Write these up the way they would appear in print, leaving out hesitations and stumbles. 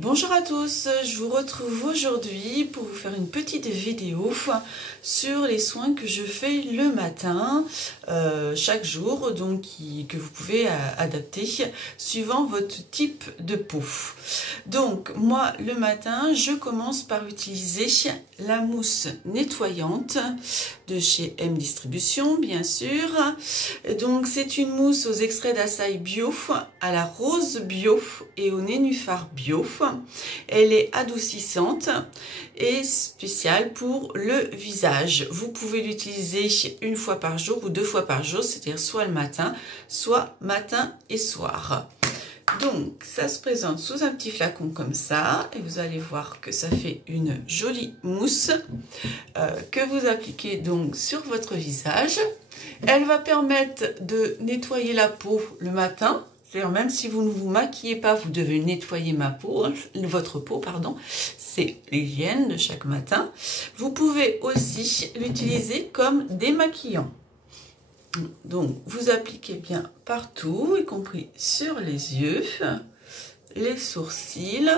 Bonjour à tous, je vous retrouve aujourd'hui pour vous faire une petite vidéo sur les soins que je fais le matin, chaque jour, donc que vous pouvez adapter suivant votre type de peau. Donc moi le matin, je commence par utiliser la mousse nettoyante de chez M Distribution, bien sûr. Donc c'est une mousse aux extraits d'açaï bio, à la rose bio et au nénuphar bio. Elle est adoucissante et spéciale pour le visage. Vous pouvez l'utiliser une fois par jour ou 2 fois par jour, c'est-à-dire soit le matin, soit matin et soir. Donc ça se présente sous un petit flacon comme ça et vous allez voir que ça fait une jolie mousse que vous appliquez donc sur votre visage. Elle va permettre de nettoyer la peau le matin. Même si vous ne vous maquillez pas, vous devez nettoyer votre peau, pardon. C'est l'hygiène de chaque matin. Vous pouvez aussi l'utiliser comme démaquillant. Donc, vous appliquez bien partout, y compris sur les yeux, les sourcils.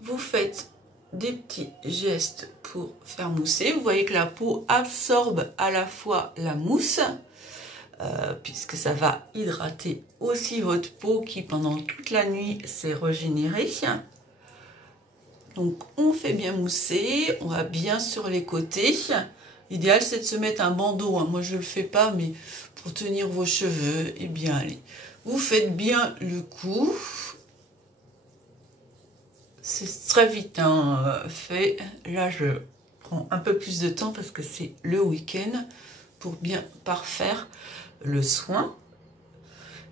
Vous faites des petits gestes pour faire mousser. Vous voyez que la peau absorbe à la fois la mousse, puisque ça va hydrater aussi votre peau qui pendant toute la nuit s'est régénérée. Donc on fait bien mousser, on va bien sur les côtés. L'idéal c'est de se mettre un bandeau, moi je le fais pas, mais pour tenir vos cheveux, et bien allez. Vous faites bien le cou. C'est très vite fait. Là je prends un peu plus de temps parce que c'est le week-end pour bien parfaire le soin.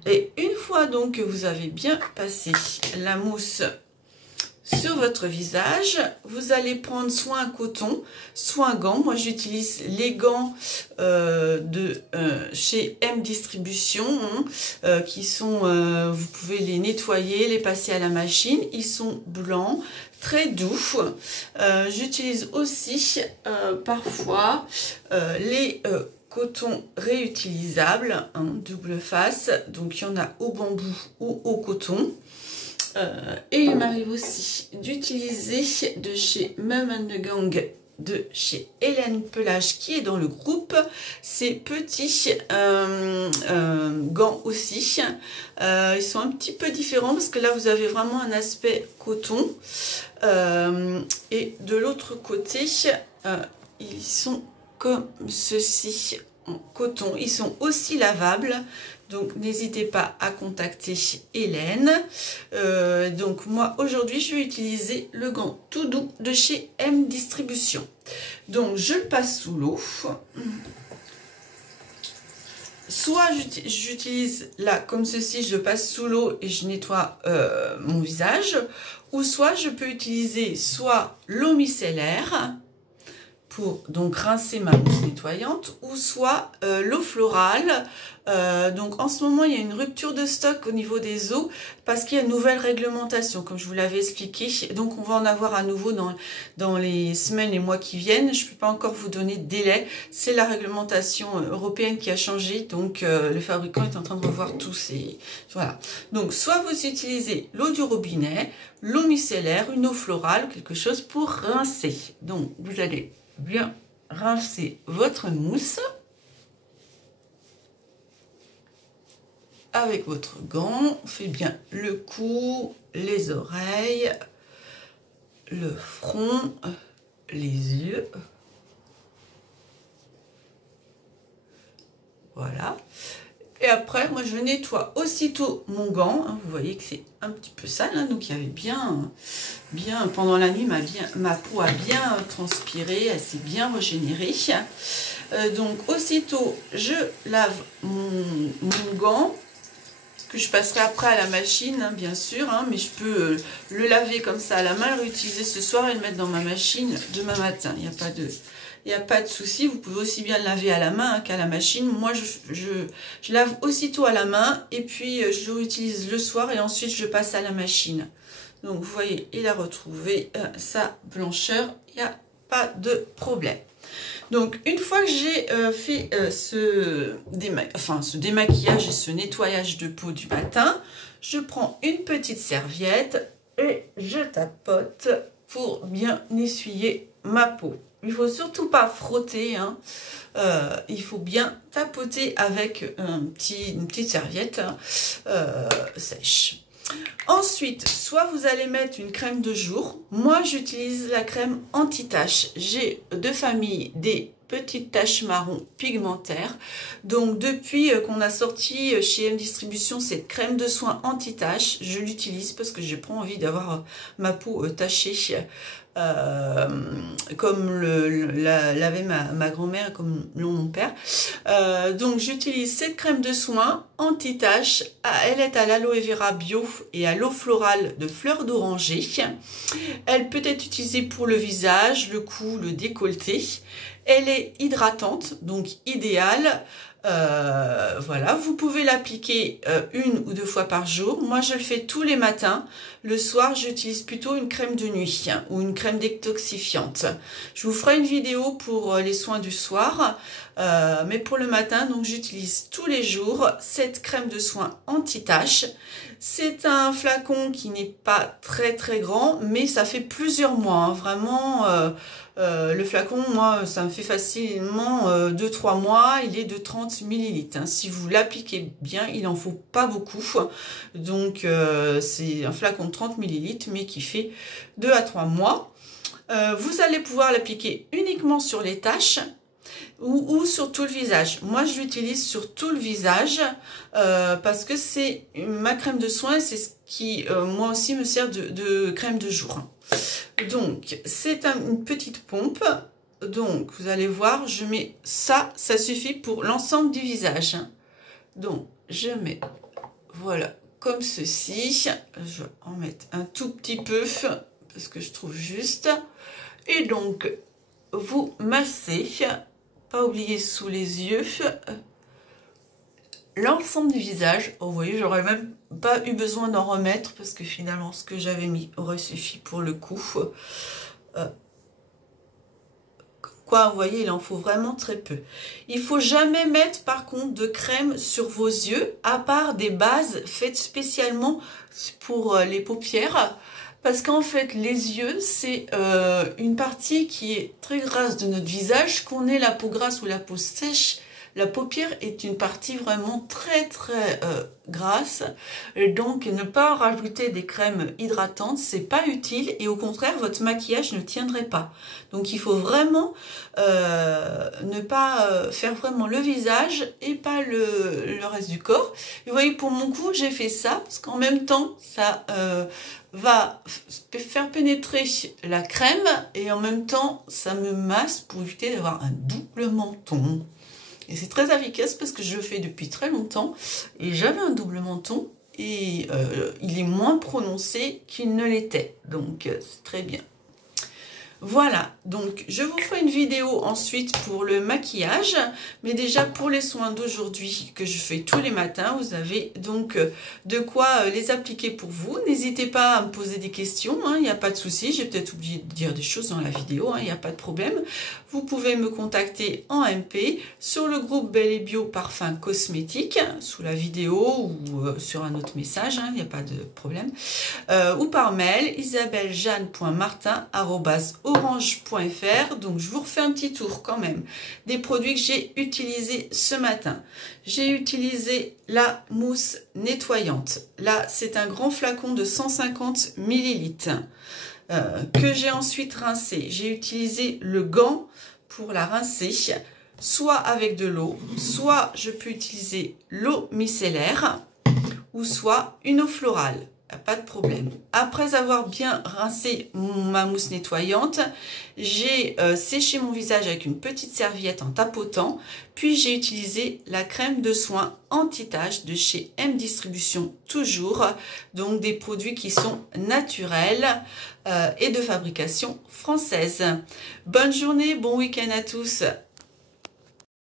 Et une fois donc que vous avez bien passé la mousse sur votre visage, vous allez prendre soit un coton, soit un gant. Moi j'utilise les gants de chez M Distribution qui sont, vous pouvez les nettoyer, les passer à la machine. Ils sont blancs, très doux. J'utilise aussi parfois les coton réutilisable, double face, donc il y en a au bambou ou au coton. Et il m'arrive aussi d'utiliser de chez Mum & Gang, de chez Hélène Pelage qui est dans le groupe, ces petits gants aussi. Ils sont un petit peu différents parce que là vous avez vraiment un aspect coton et de l'autre côté ils sont comme ceci en coton. Ils sont aussi lavables, donc n'hésitez pas à contacter Hélène. Donc moi aujourd'hui je vais utiliser le gant tout doux de chez M Distribution. Donc je le passe sous l'eau. Soit j'utilise là comme ceci, je passe sous l'eau et je nettoie mon visage, ou soit je peux utiliser soit l'eau micellaire pour donc rincer ma mousse nettoyante, ou soit l'eau florale. Donc en ce moment il y a une rupture de stock au niveau des eaux parce qu'il y a une nouvelle réglementation comme je vous l'avais expliqué, donc on va en avoir à nouveau dans les semaines et mois qui viennent. Je ne peux pas encore vous donner de délai, c'est la réglementation européenne qui a changé, donc le fabricant est en train de revoir tous ces... Voilà, donc soit vous utilisez l'eau du robinet, l'eau micellaire, une eau florale, quelque chose pour rincer. Donc vous allez bien rincer votre mousse avec votre gant. On fait bien le cou, les oreilles, le front, les yeux. Voilà. Et après, moi, je nettoie aussitôt mon gant. Vous voyez que c'est un petit peu sale, donc il y avait bien, pendant la nuit, ma peau a bien transpiré, elle s'est bien régénérée. Donc aussitôt, je lave mon gant, que je passerai après à la machine, bien sûr, mais je peux le laver comme ça à la main, le réutiliser ce soir et le mettre dans ma machine demain matin. Il n'y a pas de souci. Vous pouvez aussi bien le laver à la main qu'à la machine. Moi, je lave aussitôt à la main et puis je le réutilise le soir et ensuite je passe à la machine. Donc, vous voyez, il a retrouvé sa blancheur. Il n'y a pas de problème. Donc, une fois que j'ai fait ce démaquillage et ce nettoyage de peau du matin, je prends une petite serviette et je tapote pour bien essuyer ma peau. Il ne faut surtout pas frotter, hein. Il faut bien tapoter avec une petite serviette sèche. Ensuite, soit vous allez mettre une crème de jour. Moi, j'utilise la crème anti-taches. J'ai de famille des petites taches marron pigmentaires. Donc, depuis qu'on a sorti chez M Distribution cette crème de soin anti-taches, je l'utilise parce que j'ai pas envie d'avoir ma peau tachée. Comme l'avait ma grand-mère, comme mon père. Donc j'utilise cette crème de soin anti-tache. Elle est à l'aloe vera bio et à l'eau florale de fleurs d'oranger. Elle peut être utilisée pour le visage, le cou, le décolleté. Elle est hydratante, donc idéale. Voilà, vous pouvez l'appliquer 1 ou 2 fois par jour. Moi, je le fais tous les matins. Le soir, j'utilise plutôt une crème de nuit ou une crème détoxifiante. Je vous ferai une vidéo pour les soins du soir, mais pour le matin, donc j'utilise tous les jours cette crème de soin anti-taches. C'est un flacon qui n'est pas très grand, mais ça fait plusieurs mois, hein, vraiment. Le flacon, moi, ça me fait facilement 2-3 mois. Il est de 30 ml. Hein. Si vous l'appliquez bien, il n'en faut pas beaucoup. Donc, c'est un flacon de 30 ml, mais qui fait 2 à 3 mois. Vous allez pouvoir l'appliquer uniquement sur les taches ou sur tout le visage. Moi, je l'utilise sur tout le visage parce que c'est ma crème de soin. C'est ce qui, moi aussi, me sert de crème de jour. Donc, c'est une petite pompe. Donc, vous allez voir, je mets ça suffit pour l'ensemble du visage. Donc, je mets, voilà, comme ceci. Je vais en mettre un tout petit peu, parce que je trouve juste. Et donc, vous massez, pas oublier sous les yeux, l'ensemble du visage. Oh, vous voyez, j'aurais même pas eu besoin d'en remettre parce que finalement ce que j'avais mis aurait suffi pour le coup. Quoi, vous voyez, il en faut vraiment très peu. Il faut jamais mettre par contre de crème sur vos yeux, à part des bases faites spécialement pour les paupières. Parce qu'en fait, les yeux, c'est une partie qui est très grasse de notre visage. Qu'on ait la peau grasse ou la peau sèche, la paupière est une partie vraiment très grasse. Et donc, ne pas rajouter des crèmes hydratantes, c'est pas utile. Et au contraire, votre maquillage ne tiendrait pas. Donc, il faut vraiment ne pas faire vraiment le visage et pas le reste du corps. Et vous voyez, pour mon cou, j'ai fait ça. Parce qu'en même temps, ça va faire pénétrer la crème. Et en même temps, ça me masse pour éviter d'avoir un double menton. Et c'est très efficace parce que je le fais depuis très longtemps et j'avais un double menton et il est moins prononcé qu'il ne l'était. Donc c'est très bien. Voilà, donc je vous ferai une vidéo ensuite pour le maquillage, mais déjà pour les soins d'aujourd'hui que je fais tous les matins, vous avez donc de quoi les appliquer pour vous. N'hésitez pas à me poser des questions, il n'y a pas de souci, j'ai peut-être oublié de dire des choses dans la vidéo, il n'y a pas de problème. Vous pouvez me contacter en MP sur le groupe Belle et Bio Parfum Cosmétique, sous la vidéo ou sur un autre message, il n'y a pas de problème, ou par mail isabellejeanne.martin@orange.fr. Donc je vous refais un petit tour quand même des produits que j'ai utilisés ce matin. J'ai utilisé la mousse nettoyante. Là, c'est un grand flacon de 150 ml que j'ai ensuite rincé. J'ai utilisé le gant pour la rincer, soit avec de l'eau, soit je peux utiliser l'eau micellaire ou soit une eau florale. Pas de problème. Après avoir bien rincé ma mousse nettoyante, j'ai séché mon visage avec une petite serviette en tapotant, puis j'ai utilisé la crème de soin anti-taches de chez M Distribution toujours, donc des produits qui sont naturels et de fabrication française. Bonne journée, bon week-end à tous.